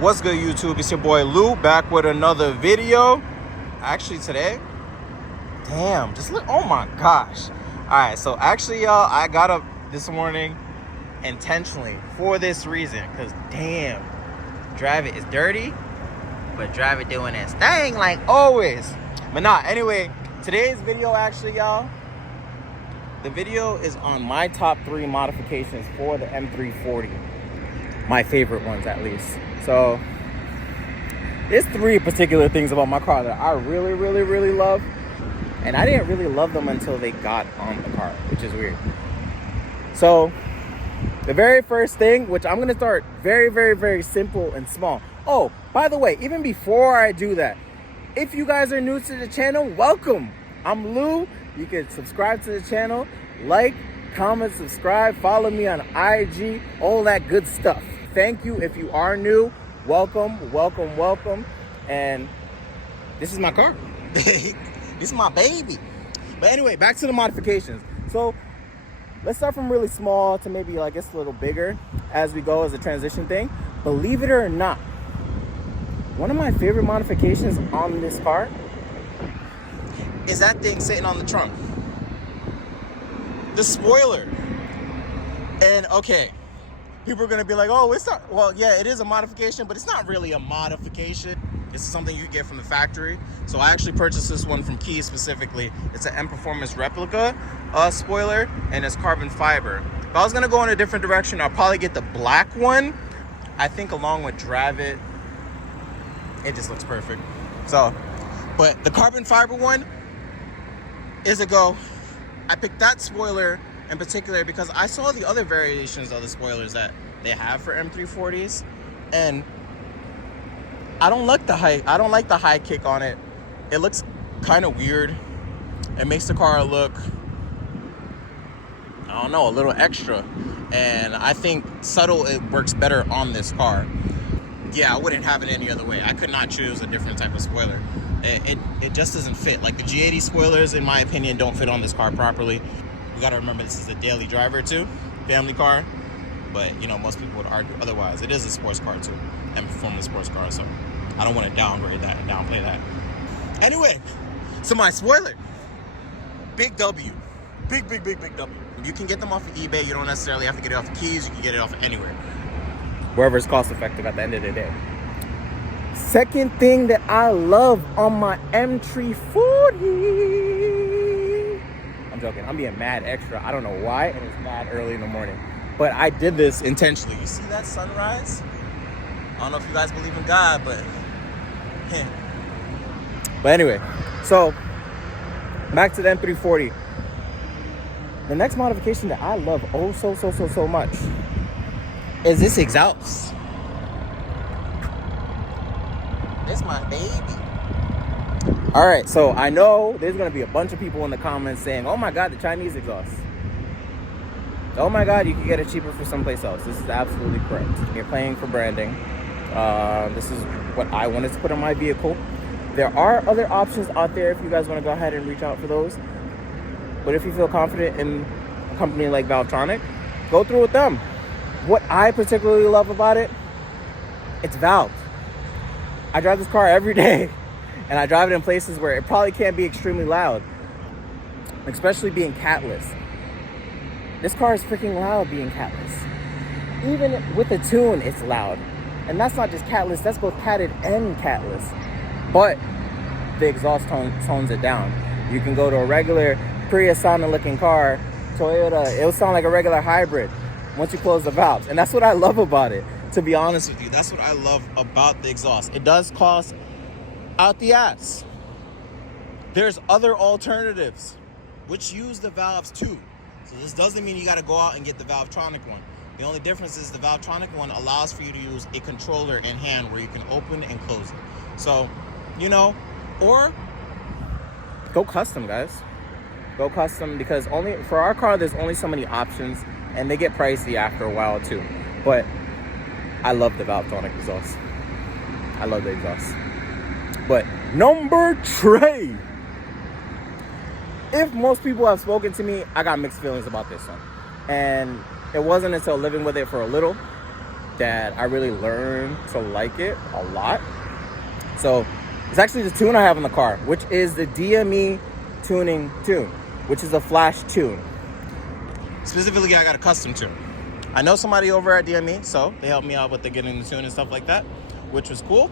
What's good, YouTube? It's your boy Lou back with another video. Actually today, damn, just look, oh my gosh. Alright, so actually y'all, I got up this morning intentionally for this reason, because damn, drive it is dirty, but drive it doing its thing like always. But nah, anyway, today's video actually, y'all, the video is on my top 3 modifications for the M340. My favorite ones, at least. So there's 3 particular things about my car that I really love, and I didn't really love them until they got on the car, which is weird. So the very first thing, which I'm going to start very simple and small. Oh, by the way, even before I do that, if you guys are new to the channel, welcome. I'm Lou. You can subscribe to the channel, like, comment, subscribe, follow me on IG, all that good stuff. Thank you. If you are new, welcome. And this is my car. This is my baby. But anyway, back to the modifications. So let's start from really small to maybe, I guess, a little bigger as we go as a transition thing. Believe it or not, one of my favorite modifications on this car is that thing sitting on the trunk. The spoiler. And okay, people are gonna be like, oh, it's not, well, yeah, it is a modification, but it's not really a modification. This is something you get from the factory. So I actually purchased this one from Key specifically. It's an M Performance replica spoiler, and it's carbon fiber. If I was gonna go in a different direction, I'll probably get the black one. I think along with Drive It, it just looks perfect. So, but the carbon fiber one is a go. I picked that spoiler in particular because I saw the other variations of the spoilers that they have for M340s, and I don't like the high kick on it. It looks kind of weird. It makes the car look, I don't know, a little extra, and I think subtle, it works better on this car. Yeah, I wouldn't have it any other way. I could not choose a different type of spoiler. It just doesn't fit. Like the G80 spoilers, in my opinion, don't fit on this car properly. You gotta remember, this is a daily driver too, family car. But you know, most people would argue otherwise. It is a sports car too, and performance sports car. So I don't want to downgrade that and downplay that. Anyway, so my spoiler, big W, big W. You can get them off of eBay. You don't necessarily have to get it off of Keys. You can get it off of anywhere, wherever it's cost effective at the end of the day. Second thing that I love on my M340, I'm joking, I'm being mad extra. I don't know why, and it's mad early in the morning. But I did this intentionally. You see that sunrise? I don't know if you guys believe in God, but But anyway, so back to the M340. The next modification that I love so much is this exhaust. This my baby. All right, so I know there's gonna be a bunch of people in the comments saying, oh my God, the Chinese exhaust. Oh my God, you can get it cheaper for someplace else. This is absolutely correct. You're paying for branding. This is what I wanted to put on my vehicle. There are other options out there if you guys want to go ahead and reach out for those. But if you feel confident in a company like Valvetronic, go through with them. What I particularly love about it, it's valved. I drive this car every day, and I drive it in places where it probably can't be extremely loud, especially being catless. This car is freaking loud being catless. Even with the tune, it's loud. And that's not just catless, that's both catted and catless. But the exhaust tones it down. You can go to a regular Prius sounding looking car, Toyota, it'll sound like a regular hybrid once you close the valves. And that's what I love about it, to be honest with you. That's what I love about the exhaust. It does cost out the ass. There's other alternatives which use the valves too. So this doesn't mean you got to go out and get the Valvetronic one. The only difference is the Valvetronic one allows for you to use a controller in hand where you can open and close it. So, you know, or go custom, guys. Go custom, because only for our car, there's only so many options, and they get pricey after a while too. But I love the Valvetronic exhaust. I love the exhaust. But number 3. If most people have spoken to me, I got mixed feelings about this one. And it wasn't until living with it for a little that I really learned to like it a lot. So it's actually the tune I have in the car, which is the DME tuning tune, which is a flash tune. Specifically, I got a custom tune. I know somebody over at DME, so they helped me out with the getting the tune and stuff like that, which was cool.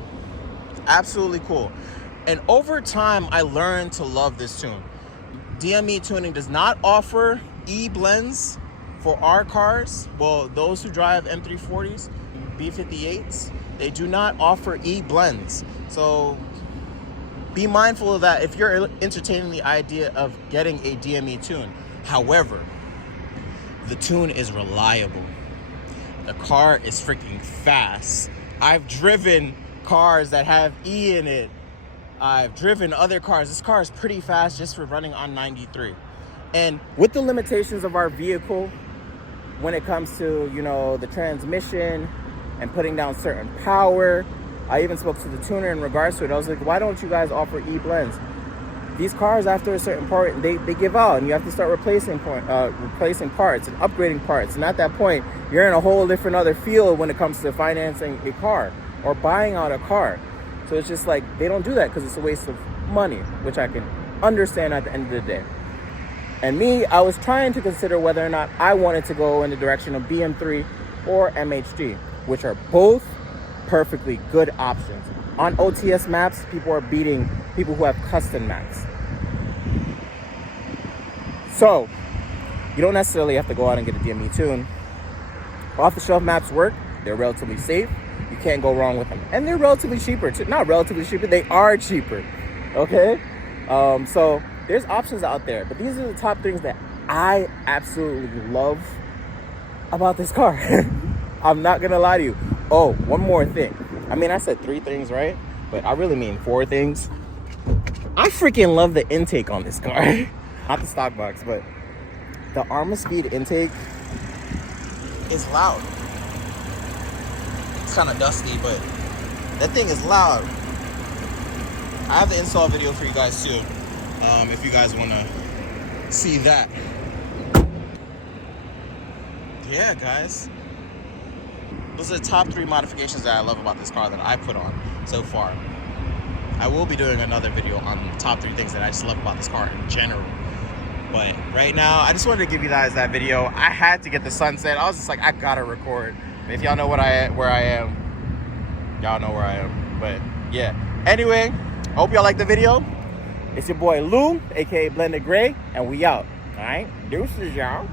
Absolutely cool. And over time, I learned to love this tune. DME tuning does not offer E-blends for our cars. Well, those who drive M340s, B58s, they do not offer E-blends. So be mindful of that if you're entertaining the idea of getting a DME tune. However, the tune is reliable. The car is freaking fast. I've driven cars that have E in it. I've driven other cars. This car is pretty fast just for running on 93. And with the limitations of our vehicle, when it comes to, you know, the transmission and putting down certain power, I even spoke to the tuner in regards to it. I was like, why don't you guys offer E-blends? These cars, after a certain part, they give out, and you have to start replacing parts and upgrading parts. And at that point, you're in a whole different other field when it comes to financing a car or buying out a car. So it's just like, they don't do that because it's a waste of money, which I can understand at the end of the day. And me, I was trying to consider whether or not I wanted to go in the direction of BM3 or MHD, which are both perfectly good options. On OTS maps, people are beating people who have custom maps. So you don't necessarily have to go out and get a DME tune. Off-the-shelf maps work. They're relatively safe. You can't go wrong with them. And they're relatively cheaper. Not relatively cheaper, they are cheaper. Okay? So there's options out there. But these are the top things that I absolutely love about this car. I'm not going to lie to you. Oh, one more thing. I mean, I said 3 things, right? But I really mean 4 things. I freaking love the intake on this car. Not the stock box, but the Arma Speed intake is loud. It's kind of dusty, but that thing is loud. I have the install video for you guys too, if you guys want to see that. Yeah, guys. Those are the top 3 modifications that I love about this car that I put on so far. I will be doing another video on the top 3 things that I just love about this car in general. But right now, I just wanted to give you guys that video. I had to get the sunset. I was just like, I gotta record. If y'all know where I am, y'all know where I am. But yeah. Anyway, hope y'all like the video. It's your boy Lou, aka Blendedgrey, and we out. Alright? Deuces, y'all.